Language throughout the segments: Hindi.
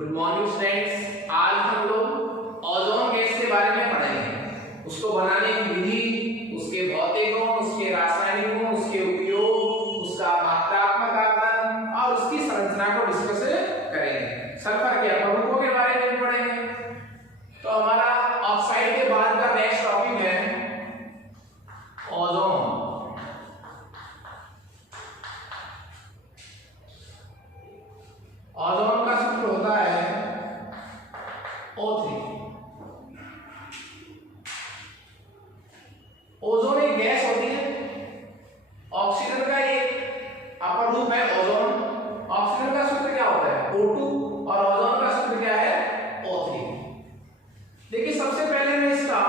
Good morning students. आज हम लोग ओजोन गैस के बारे में पढ़ेंगे। उसको बनाने की विधि, उसके भौतिक गुण, उसके रासायनिक गुण, उसके उपयोग, उसका मात्रात्मक आकलन और उसकी संरचना को डिस्कस करेंगे। सल्फर के अपरूपों के बारे में पढ़ेंगे। तो हमारा ऑक्साइड के बाद का नेक्स्ट टॉपिक है ओजोन। ओजोन का सूत्र होता है O3। ओजोन एक गैस होती है। ऑक्सीजन का एक अपर रूप है ओजोन। ऑक्सीजन का सूत्र क्या होता है O2 और ओजोन का सूत्र क्या है O3। देखिए सबसे पहले मैं इसका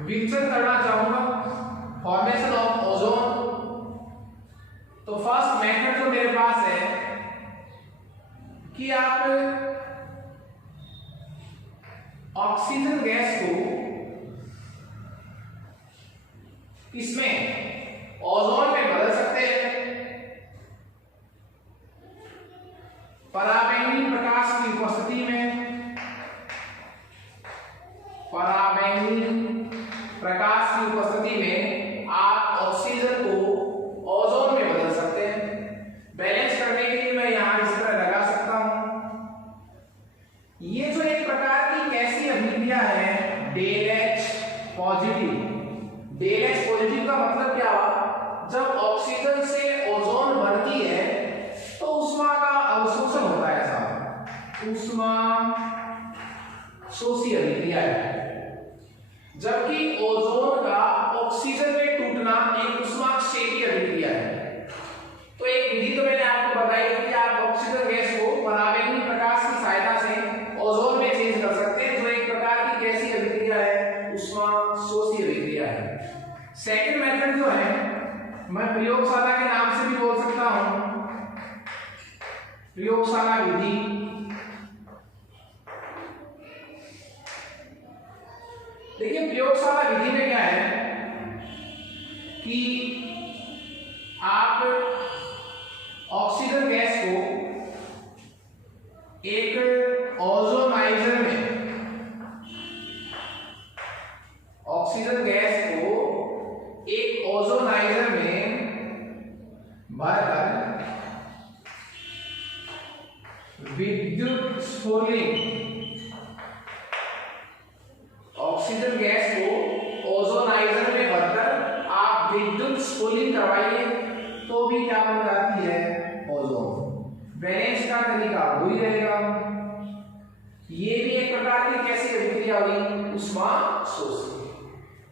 विघटन करना चाहूंगा, फॉर्मेशन ऑफ ओजोन। तो फर्स्ट मेथड जो मेरे पास है कि आप ऑक्सीजन गैस को इसमें ओजोन में बदल सकते हैं। पराबैंगनी प्रकाश की उपस्थिति में, पराबैंगनी प्रकाश की उपस्थिति में आप ऑक्सीजन को ओजोन में बदल सकते हैं। बैलेंस करने के लिए मैं यहां इस तरह लगा सकता हूं। ये जो एक प्रकार की कैसी अभिक्रिया है del H positive. Del H positive का मतलब क्या हुआ? जब ऑक्सीजन से ओजोन बनती है तो ऊष्मा का अवशोषण होता है साहब, ऊष्मा शोषी अभिक्रिया है। जबकि ओजोन का ऑक्सीजन में टूटना एक ऊष्माक्षेपी अभिक्रिया है। तो एक विधि तो मैंने आपको बताई कि आप ऑक्सीजन गैस को पराबैंगनी प्रकाश की सहायता से ओजोन में चेंज कर सकते हैं, जो एक प्रकार की कैसी अभिक्रिया है ऊष्मा शोषी अभिक्रिया है। सेकंड मेथड जो है मैं प्रयोगशाला के नाम से भी बोल सकता हूं, प्रयोगशाला विधि। देखिए प्रयोगशाला विधि में क्या है कि आप ऑक्सीजन गैस को एक ओजोनाइजर में, ऑक्सीजन गैस को एक ओजोनाइजर में भरकर विद्युत स्फुलिंग, ऑक्सीजन गैस को ओजोनाइजर में भरकर आप विद्युत स्फुलिंग करवाइए तो भी क्या बन जाती है ओजोन। बैलेंस का तरीका वही रहेगा। ये भी एक प्रकार की कैसी अभिक्रिया हुई ऊष्मा शोषी।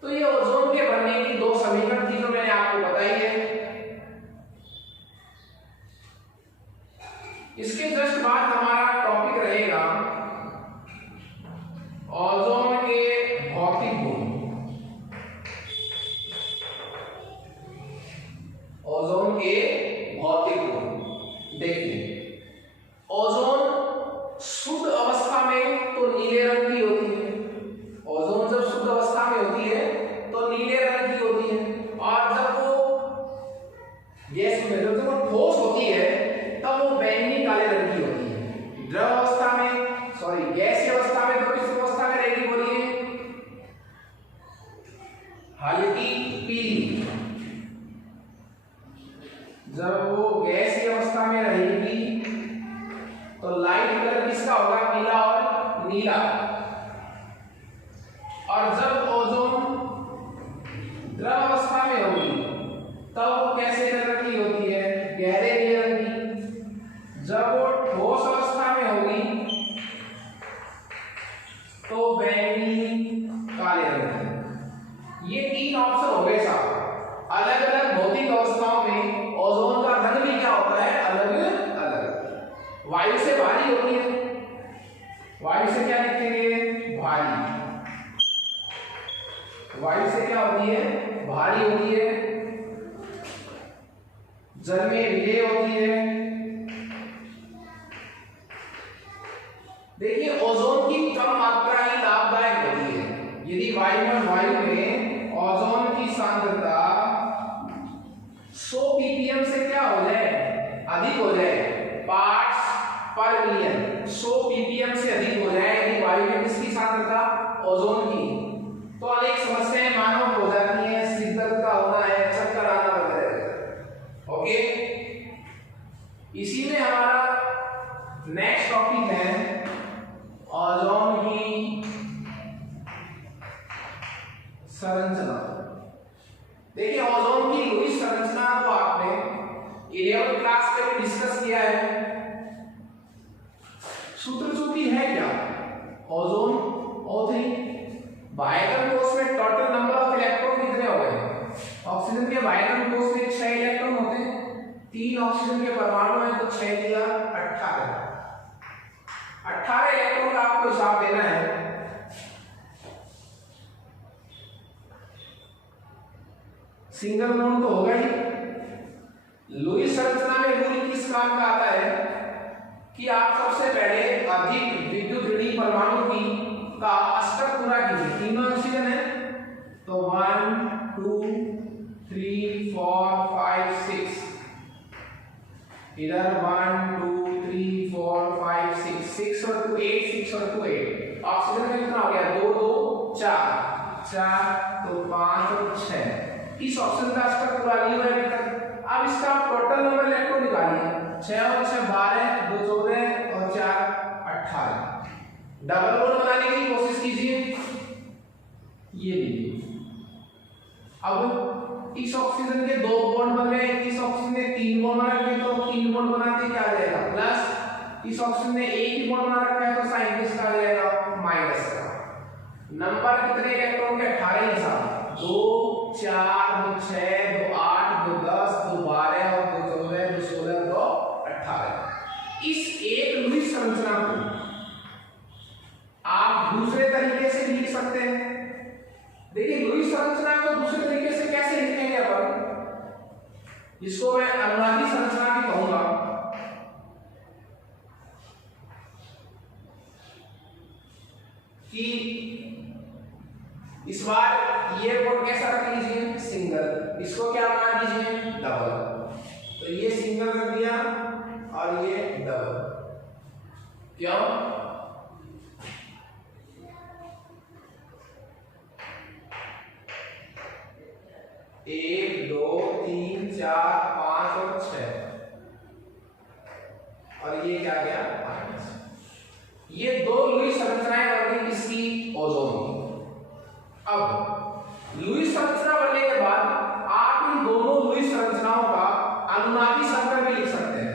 तो ये ओजोन के बनने की दो समीकरण थी जो मैंने आपको बताई है। इसके जस्ट बाद हमारा टॉपिक रहेगा ओजोन के भौतिक गुण। ओजोन के भौतिक गुण देखिए, ओजोन शुद्ध अवस्था में तो नीले रंग की होती है। ओजोन जब शुद्ध अवस्था में होती है तो नीले रंग की होती है, और जब वो गैस में जब वो ठोस होती है तब वो बैंगनी काले रंग की होती है। द्रव अवस्था में, सॉरी गैस की अवस्था में तो किस अवस्था में रहेगी बोलिए? हल्की पीली। जब वो गैस की अवस्था में रहेगी तो लाइट कलर किसका होगा? पीला और नीला। और जब ओजोन द्रव अवस्था में होगी तब वो कैसे कलर की होती है? गहरे नीले रंग की। जब वो ठोस अवस्था में होगी तो बैंगनी काले रंग की। ये तीन ऑप्शन हो गए साहब। अलग अलग भौतिक अवस्थाओं में ओजोन का रंग भी क्या होता है? अलग अलग। वायु से भारी होती है। वायु से क्या लिखेंगे? भारी। वायु से क्या होती है? भारी होती है। जल में विलेय होती है। देखिए ओजोन की कम मात्रा ही लाभदायक होती है। यदि वायु में ओजोन की सांद्रता 100 ppm से क्या हो जाए? अधिक हो जाए, पार्ट्स पर मिलियन 100 ppm से अधिक हो जाए यदि वायु में किसकी सांद्रता, ओजोन की, तो अनेक समस्याएं मानव को हो जाती हैं, सिर दर्द का होना है, चक्कर आना वगैरह। ओके, इसी में हमारा नेक्स्ट टॉपिक है ओजोन की संरचना। देखिए ओजोन की लुईस संरचना को आपने 11th क्लास में भी डिस्कस किया है। सूत्र चूंकि है क्या, ओजोन O3, बायनरी कोष में टोटल नंबर ऑफ इलेक्ट्रॉन कितने हो गए, ऑक्सीजन के बायनरी कोष में 6 इलेक्ट्रॉन होते हैं, 3 ऑक्सीजन के परमाणु हैं तो 6 दिया 18 इलेक्ट्रॉन का आपको हिसाब देना है। सिंगल बॉन्ड तो होगा ही। लुईस संरचना में रूल किस काम का आता है कि आप सबसे पहले अधिक विद्युत ऋणात्मक परमाणु की का अष्टक पूरा कीजिए। 3 ऑक्सीजन है तो 1 2 3 4 5 6, इधर 1 2 3 4 5 6 और 2 8, 6 और 2 8। ऑक्सीजन का कितना हो गया, 2 2 4 तो 5 और 6। इस ऑप्शन का अष्टक पूरा नहीं हुआ अभी तक। अब इसका टोटल नंबर इलेक्ट्रॉन निकालिए, 6 और 6 12, 2 14 और 4 18। डबल बॉन्ड बनाने की कोशिश कीजिए, ये लीजिए। अब इस ऑक्सीजन के 2 बॉन्ड बन गए, इस ऑक्सीजन ने 3 बॉन्ड बना रखे तो 3 बॉन्ड बनाते क्या आ जाएगा प्लस, इस ऑक्सीजन ने 1 ही बॉन्ड बना रखा है तो साइन किसका आ जाएगा माइनस का। नंबर कितने इलेक्ट्रॉन के, 18 ही साथ, 2 4 2 6 2 8 2 10 2 12 और 2 14 2 16 2 18। इस एक लुईस संरचना को आप दूसरे तरीके से लिख सकते हैं। देखिए लुईस संरचना को दूसरे तरीके से कैसे लिखेंगे अपन, इसको मैं अनुनादी संरचना भी कहूंगा। कि इस बार ये बोर्ड कैसा रख लीजिए, सिंगल, इसको क्या बना दीजिए डबल। तो ये सिंगल रख दिया और ये डबल, क्यों, 1 2 3 4 5 और 6 और ये क्या गया माइनस। ये 2 लुईस संरचनाएं बन गई किसकी, ओजोन की। अब लुईस संरचना बनने के बाद आप इन दोनों लुईस संरचनाओं का अनुनादी संकर भी लिख सकते हैं।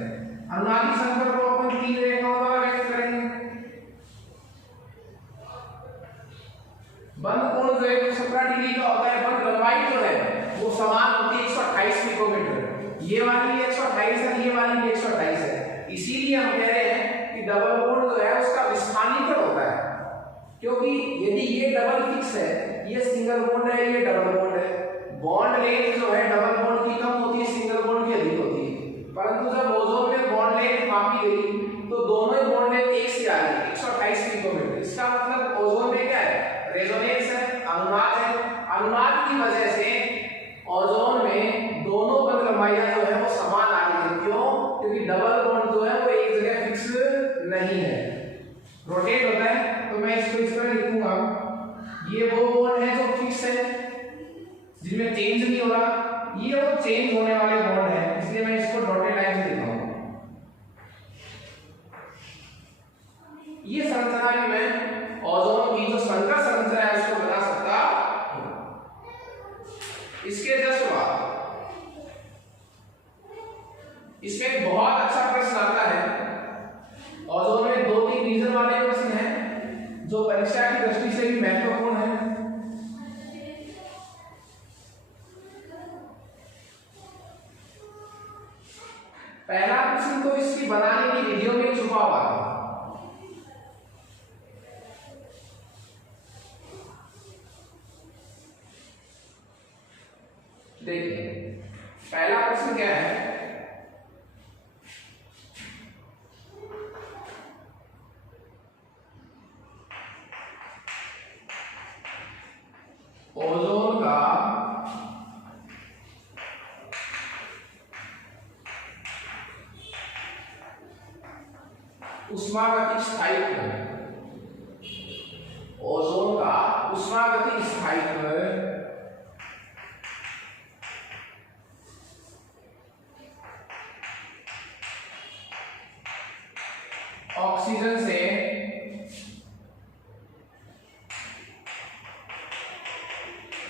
अनुनादी संकर को अपन 3 रेखाओं द्वारा व्यक्त करेंगे। बंद कोण जो है 17 डिग्री का होता है, बंद लंबाई जो है वो समान होती है 128 पिकोमीटर। ये वाली भी 128 है, ये वाली भी 128 है। इसीलिए हम कह रहे हैं कि डबल बॉन्ड जो है उसका विस्थानीकरण होता है, क्योंकि यदि ये डबल फिक्स है, ये सिंगल बॉन्ड है, ये डबल बॉन्ड है, बॉन्ड लेंथ जो है डबल बॉन्ड की कम होती है, सिंगल बॉन्ड की अधिक होती है। परंतु जब ओजोन में बॉन्ड लेंथ मापी गई तो दोनों ही बॉन्ड लेंथ एक से आ गई 128 पिकोमीटर। इसका मतलब ओजोन में क्या है, रेजोनेंस है, अनुनाद है। अनुनाद की वजह से ओजोन में दोनों बंद लंबाइयां जो है वो समान आ रही है। क्यों, क्योंकि डबल बॉन्ड जो है वो एक जगह फिक्स नहीं है, रोटेट होता है। तो मैं इसको इस तरह लिखूंगा, ये वो बॉन्ड है जो फिक्स है, जिनमें चेंज नहीं हो रहा, ये वो चेंज होने वाले बॉन्ड है, इसलिए मैं इसको डॉटेड लाइन से लिखूंगा। ये संरचना भी मैं ओजोन की जो संकर संरचना है उसको बना सकता हूं। इसके जस्ट बाद इसमें एक बहुत अच्छा प्रश्न आता है। ओजोन में 2-3 रीजन वाले प्रश्न हैं जो परीक्षा की दृष्टि से भी महत्वपूर्ण है। पहला प्रश्न तो इसकी बनाने की वीडियो में छुपा हुआ है। देखिए पहला प्रश्न क्या है, ओजोन का उष्मागतिक स्थायित्व, ओजोन का उष्मागतिक स्थायित्व ऑक्सीजन से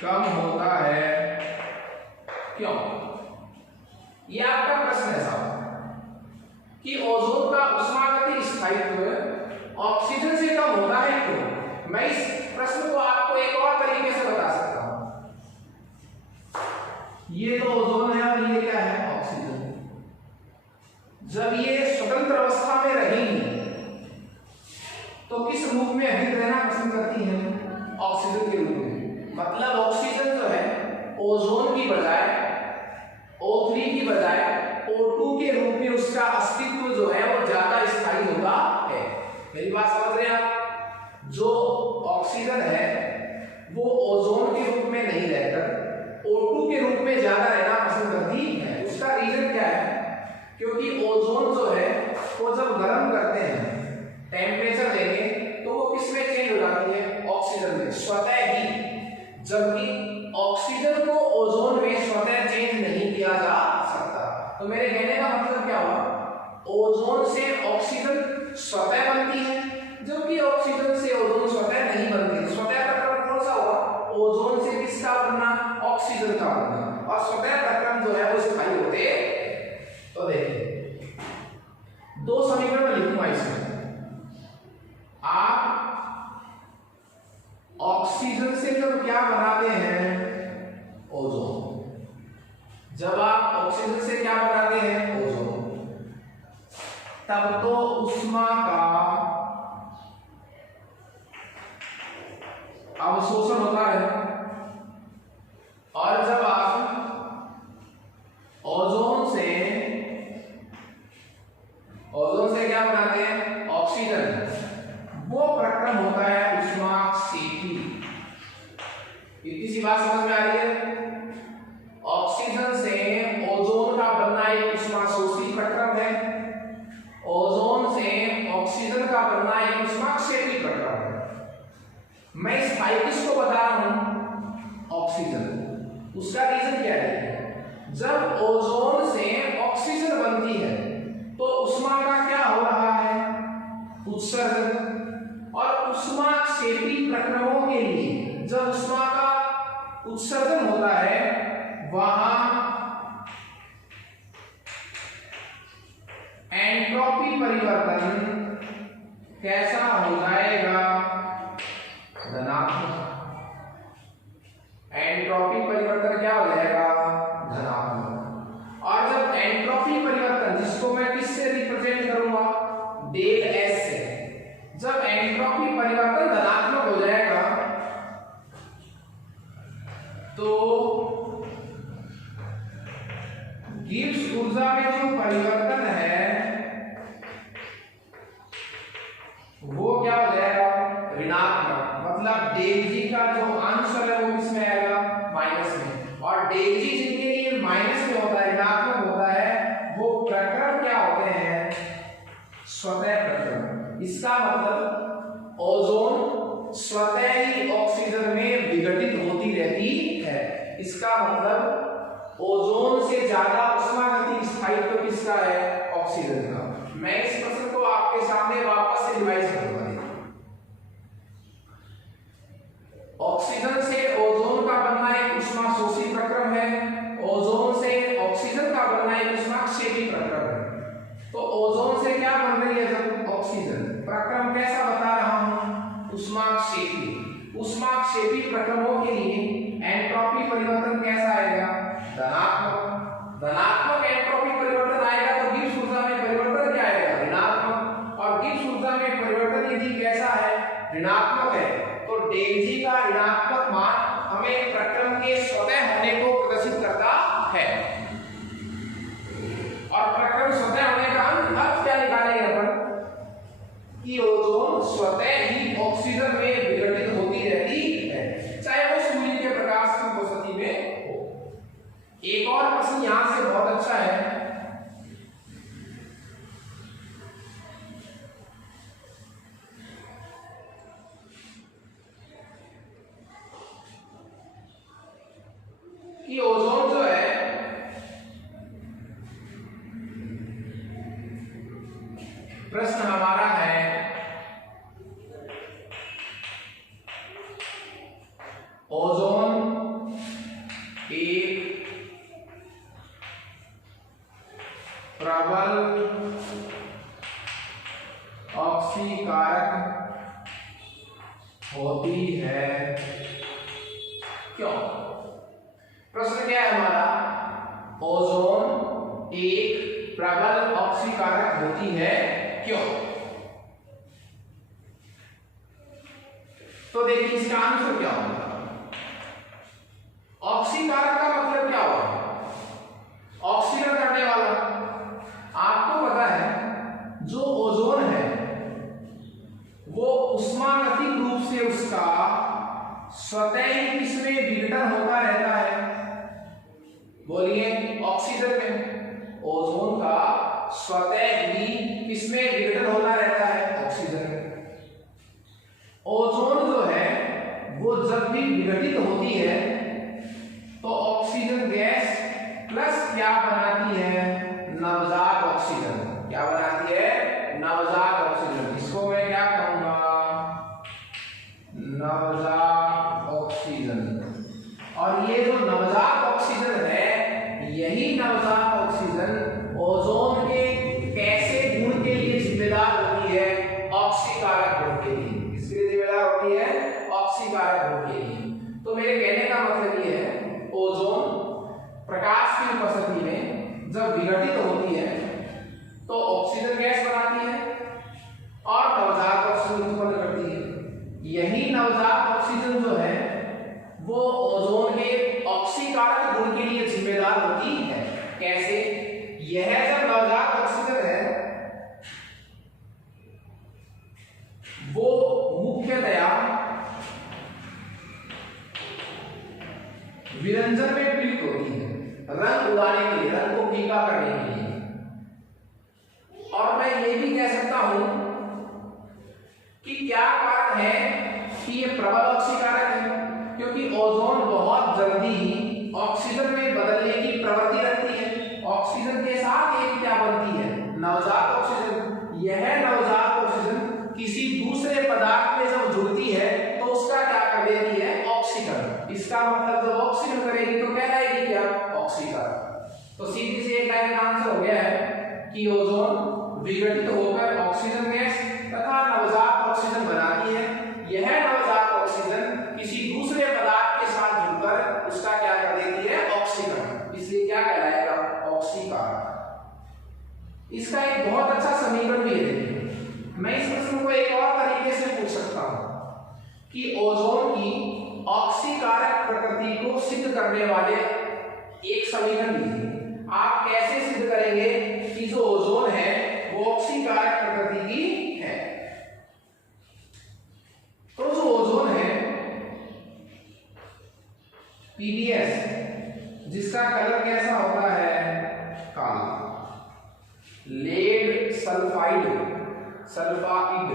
कम होता है। क्यों? ये आपका प्रश्न है साहब कि ओजोन का उष्मागतिक स्थायित्व ऑक्सीजन से कम होता है क्यों? मैं इस प्रश्न को आपको एक और तरीके से बता सकता हूं। ये तो ओजोन है और ये क्या है? ऑक्सीजन। जब ये स्वतंत्र अवस्था में रहेंगी तो किस रूप में अधिक रहना पसंद करती हैं? ऑक्सीजन के रूप में। मतलब ऑक्सीजन जो है ओजोन की बजाय O3 की बजाय O2 के रूप में उसका अस्तित्व जो है वो ज्यादा स्थायी होता है। मेरी बात समझ रहे हैं आप? जो ऑक्सीजन है वो ओजोन के रूप में नहीं रहकर O2 के रूप में ज्यादा रहना पसंद करती है। उसका रीजन क्या है? क्योंकि ओजोन जो है वो जब गर्म करते हैं, टेम्परेचर देंगे तो वो किस में चेंज हो जाती है? ऑक्सीजन में स्वतः ही। जबकि ऑक्सीजन को ओजोन में स्वतः चेंज नहीं किया जा सकता। तो मेरे कहने का मतलब क्या हुआ? ओजोन से ऑक्सीजन स्वतः बनती है जबकि ऑक्सीजन से ओजोन स्वतः नहीं बनती। स्वतः प्रक्रम कौन सा हुआ? ओजोन से किसका बनना? ऑक्सीजन का बनना। और स्वतः प्रक्रम जो है वो स्थायी होते। तो देखिए दो समीकरण लिखूंगा इसमें। आप ऑक्सीजन से जब क्या बनाते हैं? ओजोन। जब आप ऑक्सीजन से क्या बनाते हैं? ओजोन। तब तो उष्मा का अवशोषण होता है। और जब आप ओजोन से क्या बनाते हैं? ऑक्सीजन। वो प्रक्रम होता है उष्माक्षेपी। इतनी सी बात समझ में आ रही है? ऑक्सीजन से ओजोन का बनना एक उष्माशोषी प्रक्रम है। ओजोन से ऑक्सीजन का बनना एक उष्माक्षेपी प्रक्रम है। मैं स्थायी किसको बता रहा हूं? ऑक्सीजन। उसका रीजन क्या है? जब ओजोन से ऑक्सीजन बनती है तो उष्मा का क्या हो रहा है? उत्सर्जन। और उष्माक्षेपी प्रक्रमों के लिए जब उष्मा का उत्सर्जन होता है वहां एंट्रोपी परिवर्तन कैसा हो जाएगा? धनात्मक। एंट्रोपी परिवर्तन क्या हो जाएगा? धनात्मक। और जब एंट्रोपी परिवर्तन, जिसको मैं किससे रिप्रेजेंट करूंगा? डेल एस से। जब एंट्रोपी परिवर्तन धनात्मक हो जाएगा तो गिब्स ऊर्जा में जो परिवर्तन है वो क्या हो जाएगा? ऋणात्मक। मतलब डेल जी का जो आंसर है वो किसमें आएगा? माइनस में। और डेल जी जिनके लिए माइनस में होता है, ऋणात्मक होता है, वो प्रक्रम क्या होते हैं? स्वतः प्रक्रम। इसका मतलब ओजोन स्वतः ही ऑक्सीजन में विघटित होती रहती है। इसका मतलब ओजोन से ज्यादा उष्मागतिक स्थायित्व किसका है? ऑक्सीजन का। मैं इस प्रश्न को आपके सामने वापस से रिवाइज करूंगा। ऑक्सीजन से ओजोन का बनना एक उष्माशोषी प्रक्रम है। ओजोन से ऑक्सीजन का बनना एक उष्माक्षेपी प्रक्रम है। तो ओजोन से क्या बन रही है? जब ऑक्सीजन, प्रक्रम कैसा बता रहा हूं? उष्माक्षेपी। उष्माक्षेपी प्रक्रमों के लिए एंट्रोपी परिवर्तन कैसा आएगा? धनात्मक। धनात्मक एंट्रोपी परिवर्तन आएगा तो गिब्स ऊर्जा में परिवर्तन क्या आएगा? ऋणात्मक। और गिब्स ऊर्जा में परिवर्तन यदि कैसा है? ऋणात्मक है तो डेल जी का ऋणात्मक मान हमें प्रक्रम के स्वतः होने को प्रदर्शित करता है। और प्रक्रम स्वतः होने का अर्थ क्या निकालेंगे अपन? कि ओजोन स्वतः ही ऑक्सीजन में विघटित होती रहती है, चाहे वो सूर्य के प्रकाश की उपस्थिति में हो। एक और प्रश्न यहां से बहुत अच्छा है। प्रश्न हमारा है ओजोन एक प्रबल ऑक्सीकारक होती है, क्यों? प्रश्न क्या है हमारा? ओजोन एक प्रबल ऑक्सीकारक होती है, क्यों? तो देखिए इसका आंसर क्या होगा। ऑक्सीकारक का मतलब क्या होगा? ऑक्सीकरण करने वाला। आपको पता है जो ओजोन है वो उष्मागतिक रूप से उसका स्वतः ही किसमें विघटन होता रहता है? बोलिए। ऑक्सीजन में। ओजोन का स्वतः ही किसमें विघटन होता रहता है? ऑक्सीजन में। ओजोन जो है वो जब भी विघटित होती है तो ऑक्सीजन गैस प्लस क्या बनाती है? नवजात ऑक्सीजन। क्या बनाती है? नवजात ऑक्सीजन। इसको मैं क्या कहूंगा? नवजात ऑक्सीजन। और ये जो नवजात ऑक्सीजन है, यही नवजात ऑक्सीजन ओजोन के कैसे गुण के लिए जिम्मेदार होती है? ऑक्सीकारक गुण के लिए। किसके लिए जिम्मेदार होती है? ऑक्सीकारक गुण के लिए। तो मेरे कहने का मतलब ये है, ओजोन प्रकाश की उपस्थिति में जब विघटित होती है तो ऑक्सीजन गैस बनाती है और नवजात ऑक्सीजन उत्पन्न करती है। यही नवजात ऑक्सीजन जो है वो ओजोन के ऑक्सीकारक गुण के लिए जिम्मेदार होती है। कैसे? यह जो नवजात ऑक्सीजन है वो मुख्यतया विरंजन में प्रयुक्त होती है, रंग उड़ाने के लिए, रंग को फीका करने के लिए। और मैं ये भी कह सकता हूं कि क्या कारण है कि ये प्रबल ऑक्सीकारक है, क्योंकि ओजोन बहुत जल्दी ऑक्सीजन में बदलने की प्रवृत्ति रखती है। ऑक्सीजन के साथ एक क्या बनती है? नवजात ऑक्सीजन। यह नवजात ऑक्सीजन किसी दूसरे पदार्थ में जब जुड़ती है तो उसका क्या कर देती है? ऑक्सीकरण। इसका मतलब जब ऑक्सीकरण करेगी तो कहलाएगी क्या? ऑक्सीकरण। तो सीधी सी एक लाइन का आंसर हो गया है कि ओजोन विघटित होकर ऑक्सीजन गैस तथा नवजात ऑक्सीजन बनाती है। यह नवजात ऑक्सीजन किसी दूसरे पदार्थ के साथ जुड़कर उसका क्या कर देती है? ऑक्सीकरण। इसलिए क्या कहलाएगा? ऑक्सीकारक। इसका एक बहुत अच्छा समीकरण भी है। मैं इस प्रश्न को एक और तरीके से पूछ सकता हूं कि ओजोन की ऑक्सीकारक प्रकृति को सिद्ध करने वाले एक समीकरण दीजिए। आप कैसे सिद्ध करेंगे कि जो ओजोन है वो ऑक्सीकारक प्रकृति की है? तो जो ओजोन है पीबीएस, जिसका कलर कैसा होता है? काला। Lead sulphide, sulphide,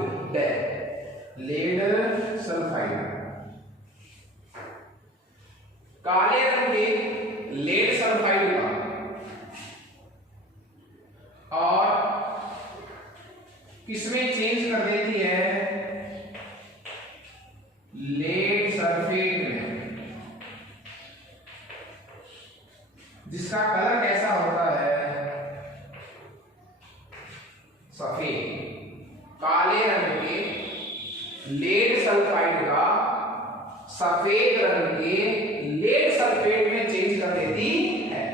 lead sulphide, काले रंग के लेड सल्फाइड का और किसमें चेंज कर देती है? लेड सल्फेट में, जिसका कलर कैसा होता है? सफेद। काले रंग के लेड सल्फाइड का सफेद रंग के लेड सल्फेट में चेंज कर देती है।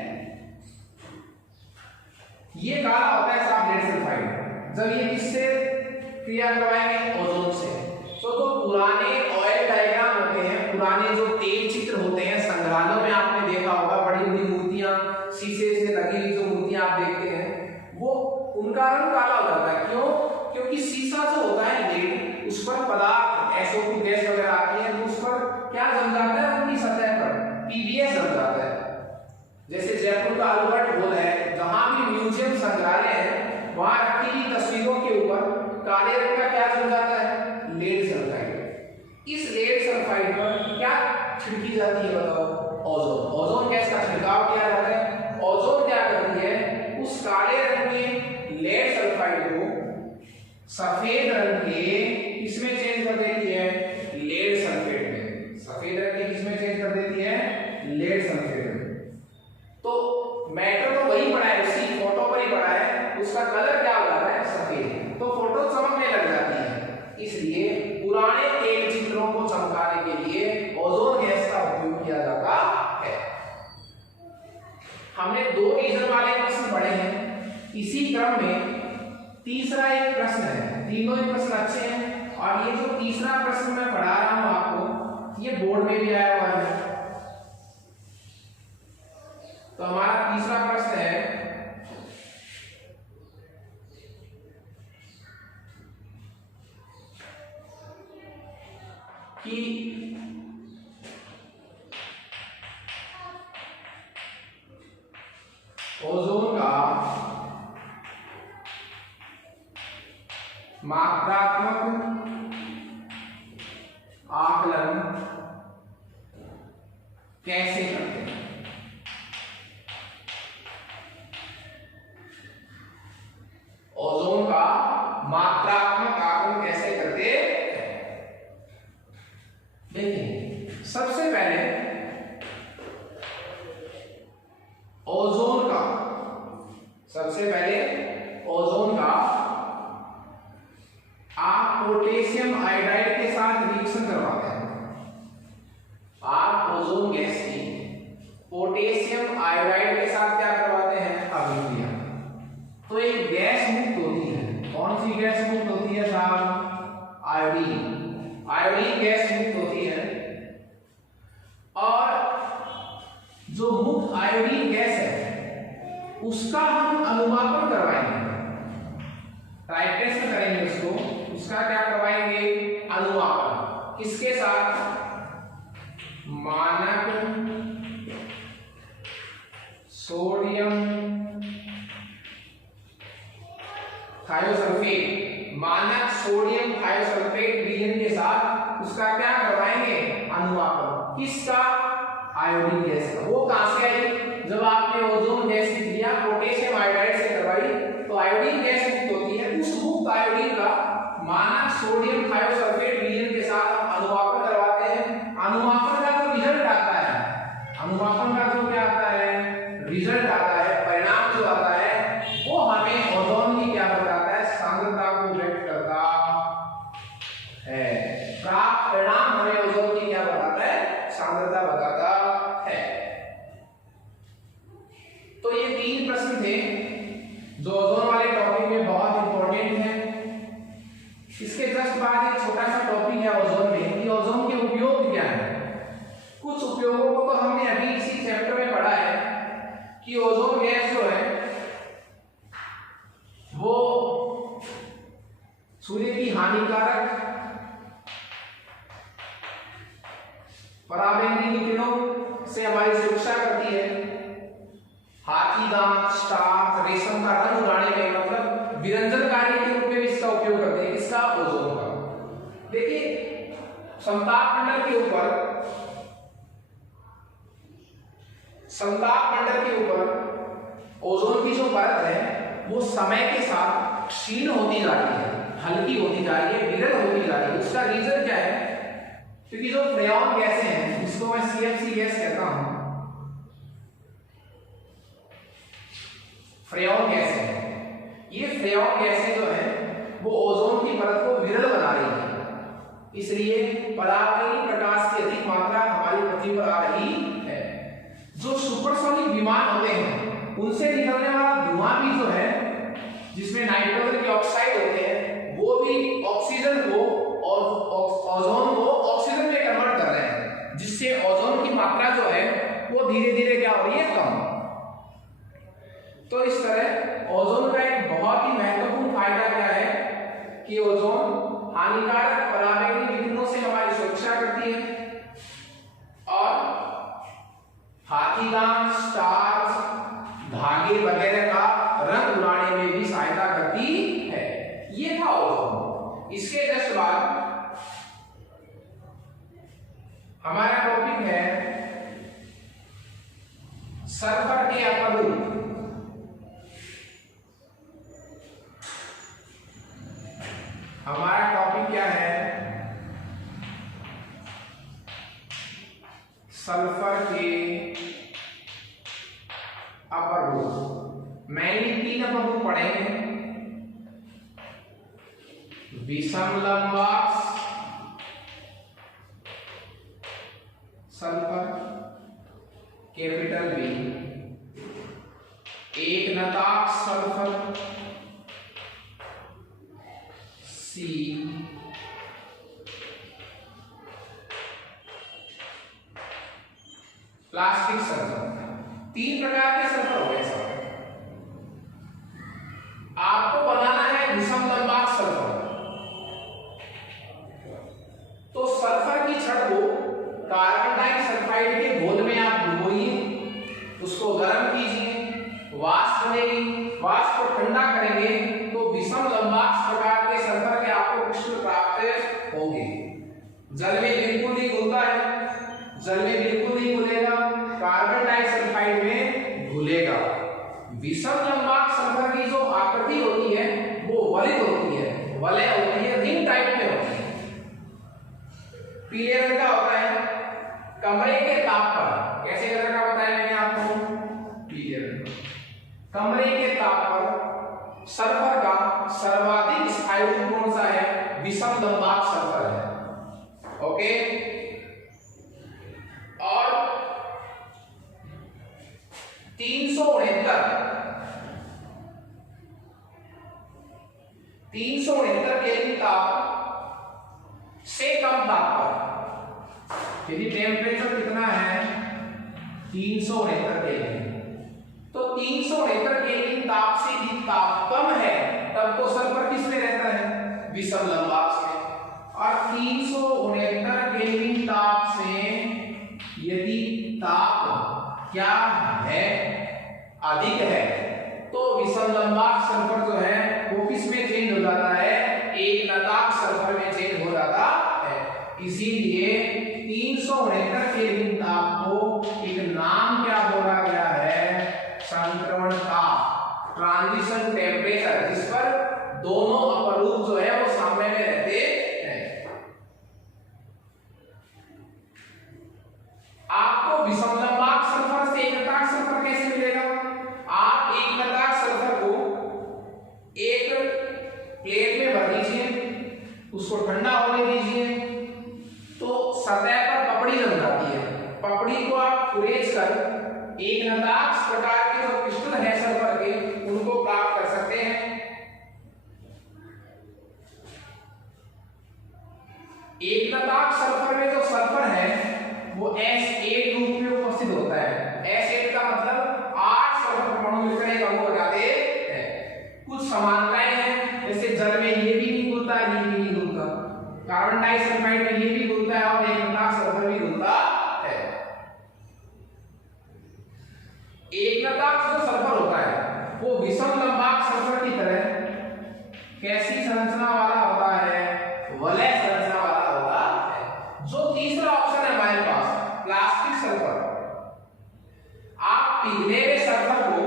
ये काला होता है साहब लेड सल्फाइड। जब ये किससे क्रिया करवाएंगे? ओजोन से। तो जो पुराने ऑयल डायग्राम होते हैं, पुराने जो तेल चित्र होते हैं संग्रहालयों में आपने देखा होगा, बड़ी बड़ी मूर्तियां, शीशे से लगी हुई जो मूर्तियां आप देखते हैं, वो उनका रंग काला हो जाता है। क्यों? क्योंकि शीशा जो होता है लेड, उस पर पदार्थ SO2 गैस वगैरह आती है, तो उस पर क्या जम जाता है? उनकी सतह पर पीबीएस जम जाता है। जैसे जयपुर का अल्बर्ट हॉल है, जहां भी म्यूजियम संग्रहालय है, वहां रखी हुई तस्वीरों के ऊपर काले रंग का क्या जम जाता है? Lead sulphide. इस लेड सल्फाइड पर क्या छिड़की जाती है? बताओ। ओजोन। ओजोन गैस का छिड़काव किया जाता है। ओजोन क्या करती है? उस काले रंग के लेड सल्फाइड को सफेद रंग के किसमें चेंज कर देती है? लेड सल्फेट में। सफेद रंग के किसमें चेंज कर देती है? लेड सल्फेट में। तो मैटर तो वही पड़ा है, उसी फोटो पर ही पड़ा है, उसका कलर क्या हो जाता है? सफेद। तो फोटो चमकने लग जाती है। इसलिए पुराने तेल चित्रों को चमकाने के लिए ओजोन गैस का उपयोग किया जाता है। हमने 2 रीजन वाले प्रश्न पढ़े हैं। इसी क्रम में तीसरा एक प्रश्न है। तीनों ही प्रश्न अच्छे हैं और ये जो तीसरा प्रश्न मैं पढ़ा रहा हूं आपको, ये बोर्ड में भी आया हुआ है। तो हमारा तीसरा प्रश्न है कि ओजोन का मात्रात्मक आकलन कैसे करते हैं? ओजोन का मात्रात्मक आकलन कैसे करते हैं? देखिए, सबसे पहले ओजोन का आप पोटेशियम आयोडाइड के साथ रिएक्शन करवाते हैं। आप ओजोन गैस की पोटेशियम आयोडाइड के साथ क्या करवाते हैं? अभिक्रिया। तो एक गैस मुक्त होती है। कौन सी गैस मुक्त होती है साहब? आयोडीन। आयोडीन गैस मुक्त होती है और जो मुक्त आयोडीन गैस है उसका हम अनुमापन करवाएंगे, टाइट्रेशन करेंगे उसको। उसका क्या करवाएंगे? अनुमापन। किसके साथ? मानक सोडियम थायोसल्फेट, मानक सोडियम थायोसल्फेट विलयन के साथ उसका क्या करवाएंगे? अनुमापन। किसका? आयोडीन गैस का। वो कहां से आई? जब आपने ओजोन गैस की क्रिया पोटेशियम आयोडाइड से करवाई तो आयोडीन गैस मुक्त होती है। उस मुक्त आयोडीन का मानक सोडियम थायोसल्फेट विलयन के साथ हम अनुमापन करवाते हैं। अनुमापन का जो रिजल्ट आता है, अनुमापन का जो क्या आता है? रिजल्ट आता है, परिणाम जो आता है, वो हमें ओजोन की क्या बताता है? सांद्रता को व्यक्त करता है। प्राप्त परिणाम हमें ओजोन की क्या बताता है? सांद्रता बताता है। तो ये 3 प्रश्न थे जो ओजोन वाले टॉपिक में बहुत इंपॉर्टेंट है। इसके जस्ट बाद एक छोटा सा टॉपिक है ओजोन में कि ओजोन के उपयोग क्या है। कुछ उपयोगों को तो हमने अभी इसी चैप्टर में पढ़ा है कि ओजोन गैस जो है वो सूर्य की हानिकारक पराबैंगनी किरणों से हमारी सुरक्षा करती है। हाथी दांत, स्टार्च, रेशम का रंग उड़ाने में, मतलब विरंजनकारी के रूप में भी इसका उपयोग करते हैं। इसका ओजोन का देखिए, समताप मंडल के ऊपर ओजोन की जो परत है वो समय के साथ क्षीण होती जा रही है, हल्की होती जा रही है, विरल होती जा रही है। उसका रीजन क्या है? क्योंकि जो फ्रेऑन गैसें हैं, जिसको मैं CFC गैस कहता हूं, फ्रेऑन गैसें हैं, ये फ्रेऑन गैसें जो हैं वो ओजोन की परत को विरल बना रही है। इसलिए पराबैंगनी प्रकाश की अधिक मात्रा हमारी पृथ्वी पर आ रही है। जो सुपरसोनिक विमान होते हैं उनसे निकलने वाला धुआं भी जो है, जिसमें नाइट्रोजन के ऑक्साइड होते हैं, वो भी ऑक्सीजन को और ओजोन को ऑक्सीजन में कन्वर्ट कर रहे हैं, जिससे ओजोन की मात्रा जो है वो धीरे धीरे क्या हो रही है? कम। तो इस तरह ओजोन का एक बहुत ही महत्वपूर्ण फायदा क्या है कि ओजोन हानिकारक पराबैंगनी विकिरणों से हमारी सुरक्षा करती है और हाथी दांत, स्टार्च, धागे वगैरह का रंग उड़ाने में भी सहायता करती है। ये था ओजोन। इसके जस्ट बाद हमारा टॉपिक है सल्फर के अपरूप। हमारा टॉपिक क्या है? सल्फर के अपर ग्रुप। मैंने 3 अपर ग्रुप पढ़े हैं। विषम लंबाक्ष सल्फर कैपिटल बी, एक नताक्ष सल्फर सी, प्लास्टिक सल्फर। 3 प्रकार के सल्फर हो गए सब। आपको बनाना है विषम लंबाक्ष सल्फर। तो सल्फर की छड़ को कार्बन डाइसल्फाइड के घोल में आप डुबोइए, उसको गर्म कीजिए, वाष्प बनेगी, वाष्प को ठंडा करेंगे तो विषम लंबाक्ष प्रकार के सल्फर के आपको क्रिस्टल प्राप्त होंगे। जल में बिल्कुल नहीं घुलता है, जल में बिल्कुल नहीं घुलेगा, कार्बन डाइसल्फाइड में घुलेगा। विषम लंबाक्ष सल्फर की जो आकृति होती है वो वलित होती है, वलय होती है, रिंग टाइप में होती है। पीले रंग का होता है। कमरे के ताप पर, कैसे कलर का बताया मैंने आपको? पीले रंग। कमरे के ताप पर सल्फर का सर्वाधिक स्थायी रूप कौन सा है? विषम लंबाक्ष सल्फर है। ओके। और 369 केल्विन ताप से कम ताप पर, यदि टेम्परेचर कितना है? 369 केल्विन, तो 369 केल्विन ताप से यदि ताप कम है तब तो सल्फर किस में रहता है? विषम लंबाक्ष में। और 369 केल्विन ताप से यदि ताप क्या है? अधिक है, तो विषम लंबाक्ष सल्फर जो है वो किस में चेंज हो जाता है? एक नताक्ष सल्फर में चेंज हो जाता है। इसीलिए 369 केल्विन ताप को एक नाम क्या बोला गया है? संक्रमण ताप, ट्रांजिशन टेम्परेचर, जिस पर दोनों अपरूप जो है वो सामने में रहते हैं। आपको विषम लंबाक्ष सल्फर से एक नताक्ष सल्फर कैसे मिलेगा? आप एक नताक्ष सल्फर को एक प्लेट में भर दीजिए, उसको ठंडा होने दीजिए, तो सतह पर पपड़ी जम जाती है। पपड़ी को आप कुरेद कर एक नताक्ष प्रकार के जो क्रिस्टल है सल्फर के, उनको प्राप्त कर सकते हैं। एक नताक्ष सल्फर में जो सल्फर है वो S8 रूप में उपस्थित होता है। S8 का मतलब 8 सल्फर परमाणु मिलकर एक अणु बनाते हैं। कुछ समानताएं हैं, जैसे जल में ये भी नहीं घुलता, ये भी नहीं घुलता, कार्बन डाइसल्फाइड में ये भी घुलता है और एक नताक्ष सल्फर भी घुलता है। एक नताक्ष जो सल्फर होता है वो विषम लंबाक्ष सल्फर की तरह कैसी संरचना वाला होता है? वलय संरचना वाला होता है। जो तीसरा ऑप्शन है हमारे पास, प्लास्टिक सल्फर। आप पिघले हुए सल्फर को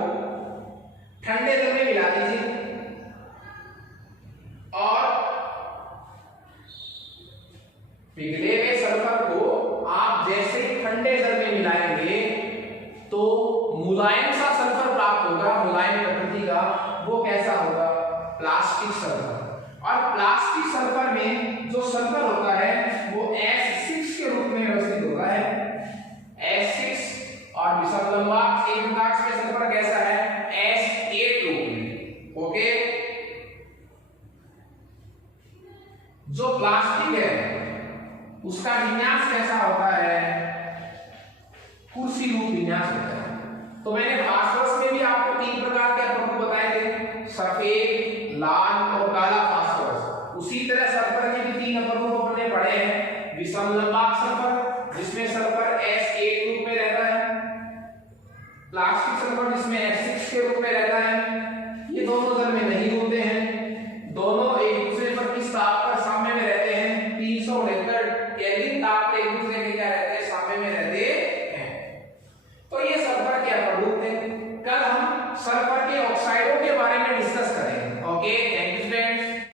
ठंडे जल में मिला दीजिए और पिघले हुए सल्फर को आप जैसे ही ठंडे जल में मिलाएंगे तो मुलायम सा सल्फर प्राप्त होगा, मुलायम प्रकृति का। वो कैसा होगा? Plastic sulphur. और प्लास्टिक सल्फर में जो सल्फर होता है वो S6 के रूप में व्यवस्थित होता है। S6 और विषम लंबाक्ष एक नताक्ष में सल्फर कैसा है? S8 रूप में। ओके। जो प्लास्टिक है उसका विन्यास कैसा होता है? कुर्सी रूप विन्यास होता है। तो मैंने फास्फोरस में भी आपको 3 प्रकार के अपरूप बताए थे, सफेद, लाल और काला फास्फोरस। उसी तरह सल्फर के भी 3 अपरूप अपने पढ़े हैं। विषम लंबाक्ष सल्फर जिसमें सल्फर S8 रूप में रहता है, प्लास्टिक सल्फर जिसमें S6 के रूप में रहता है। ये दोनों जल में नहीं घुलते हैं, दोनों एक दूसरे पर किस ताप पर साम्य में रहते हैं? 369 केल्विन ताप पर एक दूसरे